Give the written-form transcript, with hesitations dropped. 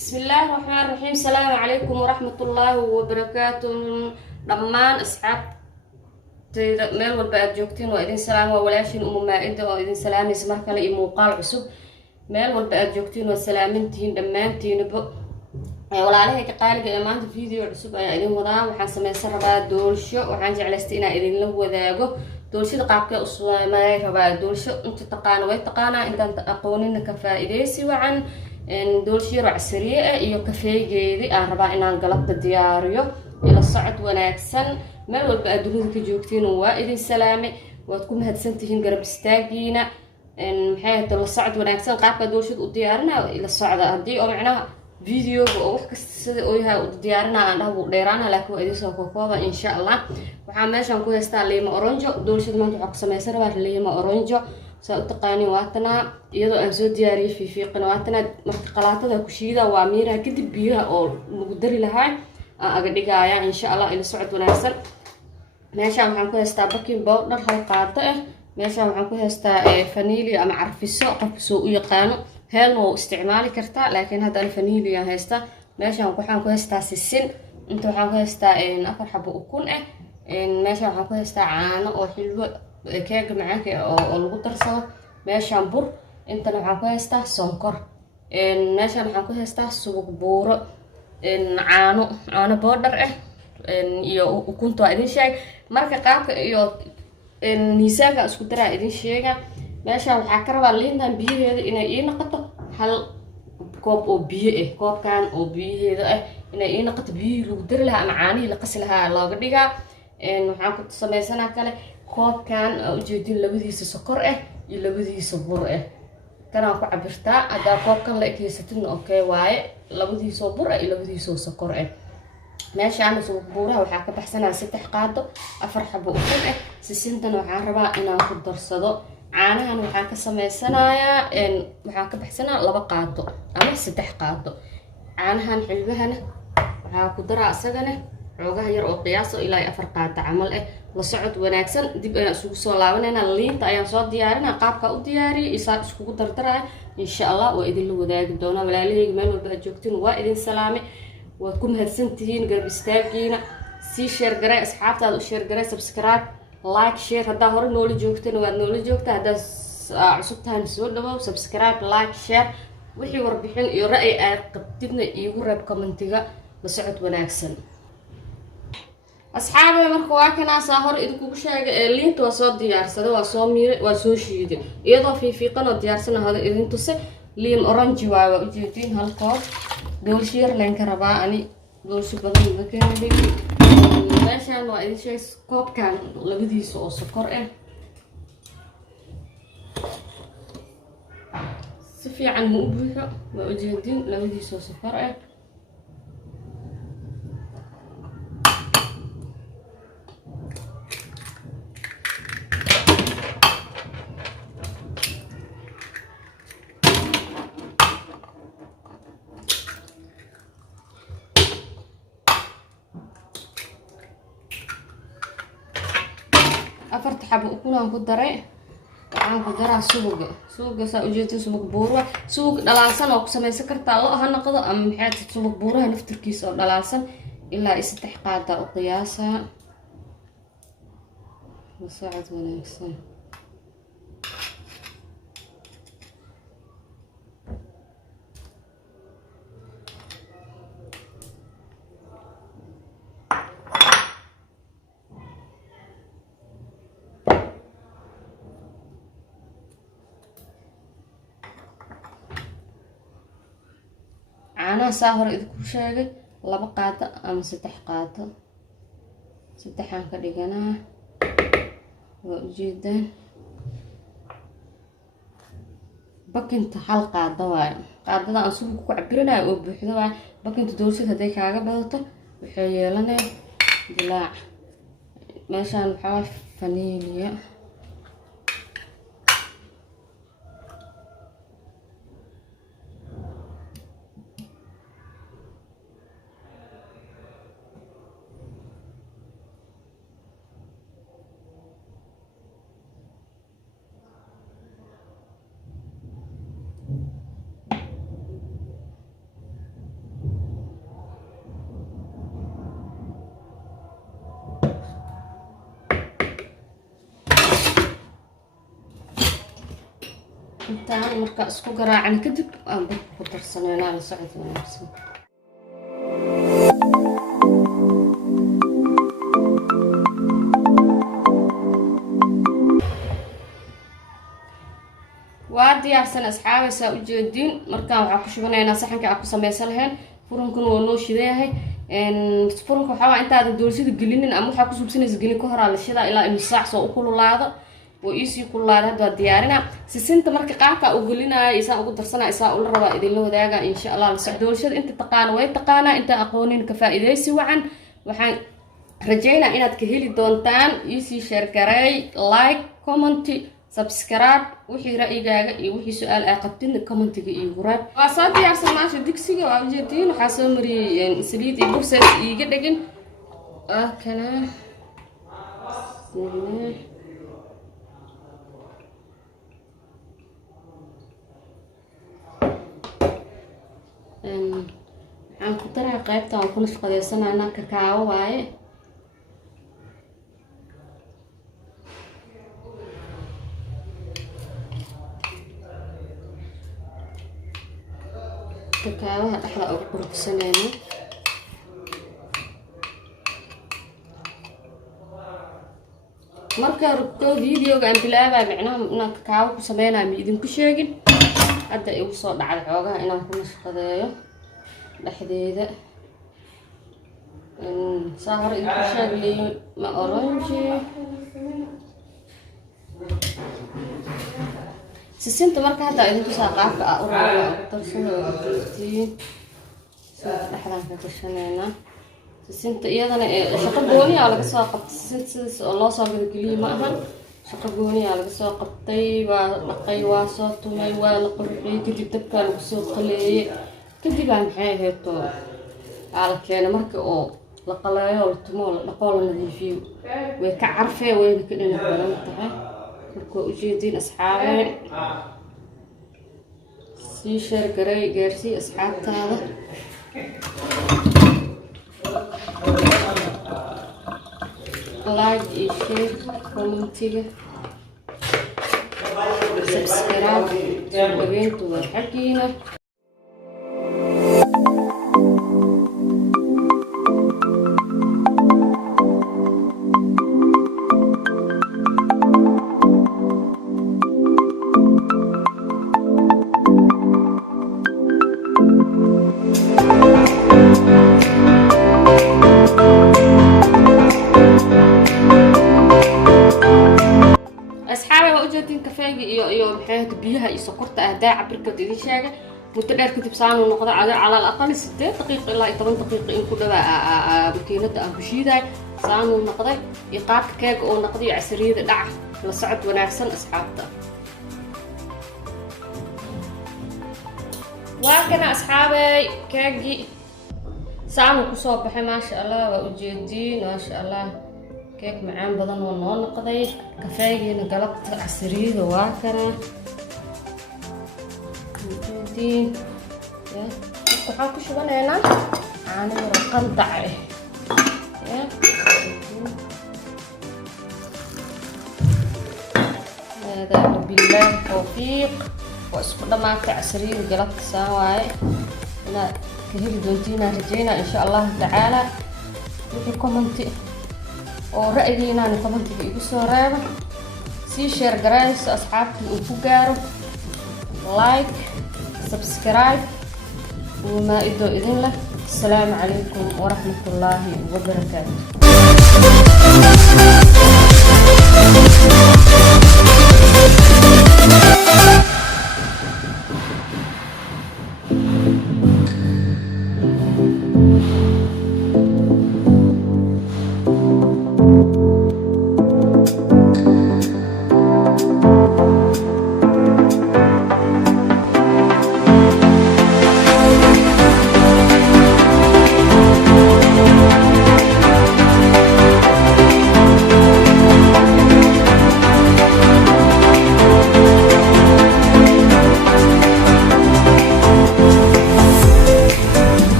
بسم الله الرحمن الرحيم. السلام عليكم ورحمة الله وبركاته. دمان أصحاب ميل والبا aad joogtiin waa idin salaam waa walaashin umu maaida oo idin salaamaysa mar kale iyo muuqaal cusub meel walba aad joogtiin waa salaamintiin dhammaantiinba walaalahayga qaaliga ee maanta video cusub ayaa idin wadaa waxaan samaysan rabaa doolsho waxaan jeclaystay inaan idinla wadaago doolshada qaabka u sameeyay rabaa doolsho inta taqaan way taqaanaa intaan aqoonina ka faa'iideysi wacan doolsho raacsariye iyo kafeegeedi aan rabaa inaan galabta diyaariyo ila socod wanaagsan meel walba aad dunida ka joogtiin waa idin salaamay waad ku mahadsantihiin garab istaagiina maxay tahay la socod wanaagsan qaabka doolshada u diyaarinaa ila socda hadii oo macnaha video oo wax kasta sida oo yahay u diyaarinaa aan dhaho dheeraana laakiin waa idin soo kookooba insha Allah waxaan meeshan ku haystaa liimo oranjo doolshada maanta waxa ku samaysan rabaa liimo oranjo soo taqaaniin waatana iyadoo aan soo diyaariyay fiifiiqna waatana marka qalaatada ku shiida waa miiraha kadib biyaha oo lagu dari lahaa aga dhigaya insha Allah ila socod wanaagsan meeshaan waxaan ku haystaa baking powder hal qaado ah meeshaan waxaan ku haystaa vanilla ama carfiso qofka soo u yaqaano heelna oo isticmaali kartaa laakiin hadda vanilla haysta meeshaan waxaan ku haystaa sisin inta waxaan ku haystaa afar xabo ukun ah meeshaan waxaan ku haystaa caano oo xilwo keega macaanka oo lagu darsado meeshaan bur intana waxaan ku haystaa sonkor meeshaan waxaan ku haystaa subag buuro caano powder ah iyo ukunta idin sheeg marka qaabka iyo miisaanka isku daraa idin sheega meeshaan waxaa ka rabaa liintan biyaheeda inay ii noqoto hal koob oo biyo ah koobkan oo biyaheeda ah inay ii noqoto biyihii lagu dari lahaa ama caanihii la qasi lahaa looga dhigaa waxaan ku samaysanaa kale koobkan ujeedin labadiisa sokor ah iyo labadiisa bur ah kanaan ku cabirtaa haddaa koobkan la ekeysatidna okay waaye labadiisa bur ah iyo labadiisa sokor ah meeshaan subag buuraha waxaa ka baxsanaa 3 qaado 4 xabo ukun ah sisintana waxaan rabaa inaan ku darsado caanahan waxaan ka samaysanayaa waxaan ka baxsanaa 2 qaado ama 3 qaado caanahan xilbahana waxaa ku daraa asagana xoogaha yar oo qiyaas ilaa 4 qaado camal ah la socod wanaagsan dib ayaan isugu soo laabanayna liinta ayaan soo diyaarinaa qaabka u diyaariyay isaa iskugu dardaraa insha Allah waa idin la wadaagi doonaa walaalahayga meel walba aad joogtiin waa idin salaamay waad ku mahadsantihiin garab istaagiina si share garay asxaabtaada u share garay subscribe like share haddaa hore noola joogtana waad noola joogtaa haddaa cusub tahay soo dhawow subscribe like share wixii warbixin iyo ra'yi aad qabtidna iigu reeb commentiga la socod wanaagsan asxaabay marka waa kana saa hore idinku sheegay liinta waa soo diyaarsaday waa soo miiray waa soo shiiday iyadoo fiifiiqan oo diyaarsan hada idin tusay liin orange waa ujeedin hal koob doolsho yar leen ka rabaa ani doolsho badan ma keenay meeshaan waa idin sheegay koobkan labadiisa oo sokor ah si fiican ma u buuxo waa ujeedin labadiisa oo sokor ah afarta xabo ukun ku daray waxaan ku daraa suuga saa ujeedin subag buuro suug dhalaalsan oo ku samaysan kartaa loo ha noqdo ama maxay tahay subag buuraha naftirkiisa oo dhalaalsan ilaa 3 qaada oo qiyaasa wasacad wanaagsan أنا ساهر إذا كل شيء لبا قاطع أم 3 قاطع 6 كدغنا جدا بكنت حل قاعدة واي قاعدة أنا سوق ku cabirina oo buuxdo waay bakinta doolshada haday kaaga badato waxay yeelanay dilaac meeshaan waxa vanilla intaan marka isku garaacana kadib aan bad ku darsaneynaa la socod wanaagsan. waa diyaarsan asxaabay saa u jeedin markaan waxaa ku shubanaynaa saxanka aan ku samaysan lahayn. furunkan waa noo shidayahay furunka waxaa waa intaadan doolshada gelinin ama waxaa ku subsanaysa gelin ka horaa la shidaa ilaa inuu saac soo u kululaado oo iisii kululaado. hadda waa diyaarinaa sisinta marka qaabkaa u gelinaya isaan ugu darsanaa isaa ula rabaa idinla wadaaga insha allah. doolshada inta taqaana way taqaanaa inta aqoonin ka faa'iidaysi wacan. waxaan rajaynaa inaad ka heli doontaan. iisii share garay like comment subscribe wixii ra'yigaaga iyo wixii su'aal ah qabtidna commentiga iyo guraab. waa soo diyaarsan maasha digsiga waa ujeedin waxaa soo mariyay saliid iyo bursaas iiga dhagin kana waxaan ku daraa qaybta aan ku nashqadeysanaynaa kakaawo waaye. kakaawaha dhexda ugu quruxsanayna marka rugto videoga aan bilaabaa micnaha inaan kakaawo ku sameynaa ma idinku sheegin. hadda igu soo dhacday xoogaha inaan ku nashqadeeyo dhexdeeda saa hore idinku sheeglay ma orange sisinta marka hadda idinku saa qaabka ah u raaca ugu darsano oo geertiin sida dhexdaan ka gashaneynaa. sisinta iyadana shaqo gooniyaa laga soo qabtay sisinta sidaas oo loo soo gadageliyey ma ahan. shaqo gooniyaa laga soo qabtay waa dhaqay waa soo tumay waa la qurxiyey kadib dabkaa lagu soo qaleeyey kadib aa maxay aheeto aa la keenay marka oo la qaleeyo la tumo la dhaqoo la nadiifiyo way ka carfee wayna ka dhinac badan tahay. markoo ujeedin asxaabay sii share garay gaarsii asxaabtaada. like iyo share commentiga subscribe dhageyntu waa xagiina. kafeega iyo maxay biyaha iyo sokorta ah daa cabirka idin sheegay muddo dheer kadib saanu noqdo على الأقل 8 دقيقة إلى 10 دقيقة إن كلها مكينة أو بشيدة saanu noqday iyo qaabka keega oo noqday casriyada dhac la socod wanaagsan asxaabta. waa kana asxaabay keegi saanu ku soo baxay ma sha Allah waa ujeedin ma sha Allah keeg macaan badan oo noo noqday kafeegiina galabta casriyada waa kana ujeedin ya waxaan ku shubanaynaa caano yar qandac ah ya هذا بالله توفيق واسكو دماك عسرين قلبت سواي انا كهيل دونتينا رجينا ان شاء الله تعالى في كومنتي او راينا ان كومنتي igu soo reeba si share gareys asxaabtii uu ku gaaro like subscribe وما إدو إذن لك. السلام عليكم ورحمة الله وبركاته.